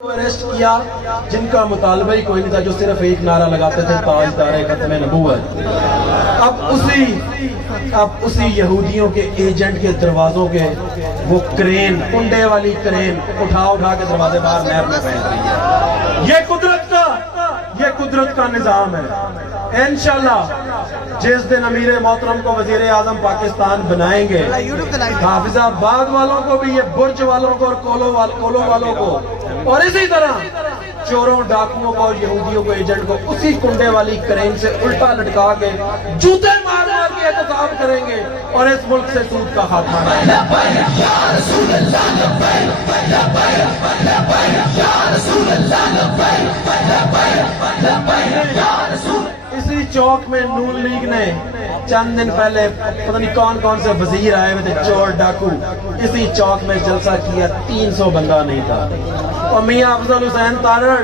Arrest किया जिनका मुतालबा ही कोई नहीं था, जो सिर्फ एक नारा लगाते थे ताजदार खत्म नबूवत। अब उसी यहूदियों के एजेंट के दरवाजों के वो क्रेन, कुंडे वाली क्रेन उठा के दरवाजे बाहर नहर में फेंक रही है। ये कुदरत का निजाम है। इंशाल्लाह जिस दिन अमीर मोहतरम को वजीर आजम पाकिस्तान बनाएंगे, हाफिजाबाद वालों को भी, ये बुर्ज वालों को और कोलो वालों को, और इसी तरह चोरों, डाकुओं को, यहूदियों को, एजेंट को उसी कुंडे वाली क्रेन से उल्टा लटका के जूते मार के एहतसाब करेंगे और इस मुल्क से सूद का खात्मा इसी चौक में नून लीग ने चंद दिन पहले पता नहीं कौन से वजीर आए हुए थे, चोर डाकू, इसी चौक में जलसा किया, 300 बंदा नहीं था। और मियां अफजल हुसैन तारड़,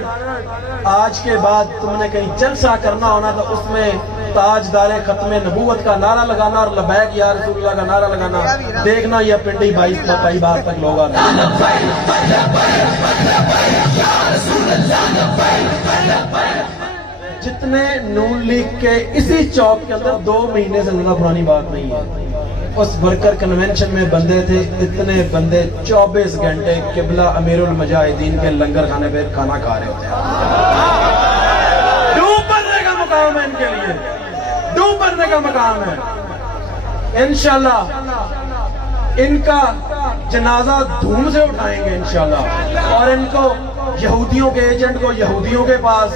आज के बाद तुमने कहीं जलसा करना होना तो उसमें ताजदारे खत्म नबूवत का नारा लगाना और लबैक या रसूलुल्लाह का नारा लगाना। देखना यह पिंडी 22 बार तक लोग जितने नून लीग के इसी चौक के अंदर 2 महीने से ज्यादा पुरानी बात नहीं है, उस वर्कर कन्वेंशन में बंदे थे, इतने बंदे 24 घंटे किबला अमीरुल मुजाहिदीन के लंगर खाने पे खाना खा रहे होते हैं। डूब मरने का मुकाम है इनके लिए, डूब मरने का मुकाम है। इंशाल्लाह इनका जनाजा धूम से उठाएंगे इंशाल्लाह, और इनको यहूदियों के एजेंट को यहूदियों के पास,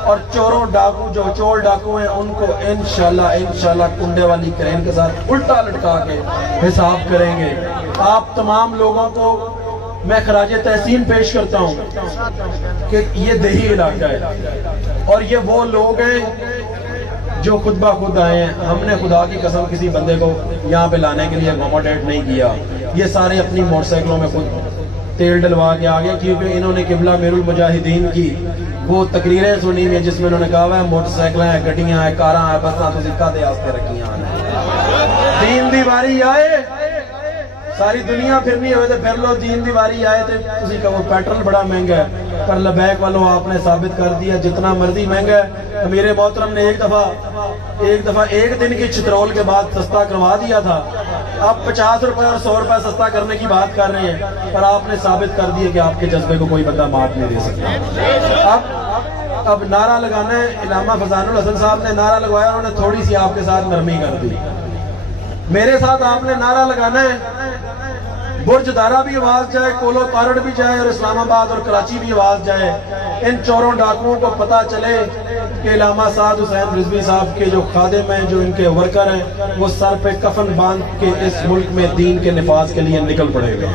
और चोरों डाकू जो चोर डाकू हैं उनको इंशाल्लाह कुंडे वाली क्रेन के साथ उल्टा लटका के हिसाब करेंगे। आप तमाम लोगों को मैं खराज तहसीन पेश करता हूं कि ये देही इलाका है और ये वो लोग हैं जो खुद ब खुद आए हैं। हमने खुदा की कसम किसी बंदे को यहाँ पे लाने के लिए अकोमोडेट नहीं किया। ये सारे अपनी मोटरसाइकिलों में खुद तेल डलवा के आ गए, क्योंकि इन्होंने किबला अमीरुल मुजाहिदीन की वो तकरीरें सुनी हुई जिसमें उन्होंने कहा है मोटरसाइकिल है, गड्डियां है, कारां है, बस तो सिक्का दे आस्ते रखियां दीन दी वारी आए, सारी दुनिया फिरनी हो फिर लो, दीन दी वारी आए तो कहो पेट्रोल बड़ा महंगा है, पर लबैक वालों आपने साबित कर दिया जितना मर्जी महंगा है। मेरे मोहतरम ने एक दफा एक दिन की चित्रोल के बाद सस्ता करवा दिया था, आप 50 रुपए और 100 रुपए सस्ता करने की बात कर रहे हैं, पर आपने साबित कर दिया कि आपके जज्बे को कोई बंदा मात नहीं दे सकता। अब नारा लगाना है। इलामा फजानुल हसन साहब ने नारा लगवाया, उन्होंने थोड़ी सी आपके साथ नरमी कर दी। मेरे साथ आपने नारा लगाना है, बुर्ज दारा भी आवाज जाए, कोलो तारड़ भी जाए, और इस्लामाबाद और कराची भी आवाज जाए। इन चोरों डाकुओं को पता चले कि इलामा साद हुसैन रिजवी साहब के जो खादिम हैं, जो इनके वर्कर हैं, वो सर पे कफन बांध के इस मुल्क में दीन के निफाज के लिए निकल पड़ेगा।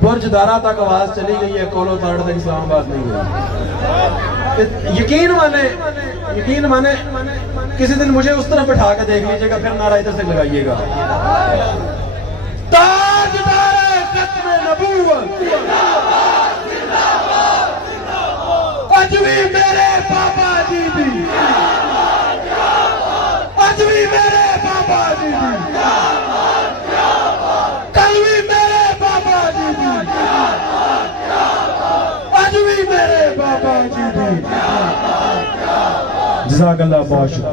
बुर्ज दारा तक आवाज चली गई है, कोलो तारड़ तक इस्लामाबाद नहीं गई। यकीन माने किसी दिन मुझे उस तरफ बैठा के देख लीजिएगा, फिर नारा इधर से लगाइएगा। ताजदारे खत्म नबूवत, आज भी मेरे पापा जी भी, आज भी मेरे पापा जी भी, कल भी मेरे पापा जी भी, आज भी मेरे पापा जी भी। जज़ाकल्लाह बहुत शुक्रिया।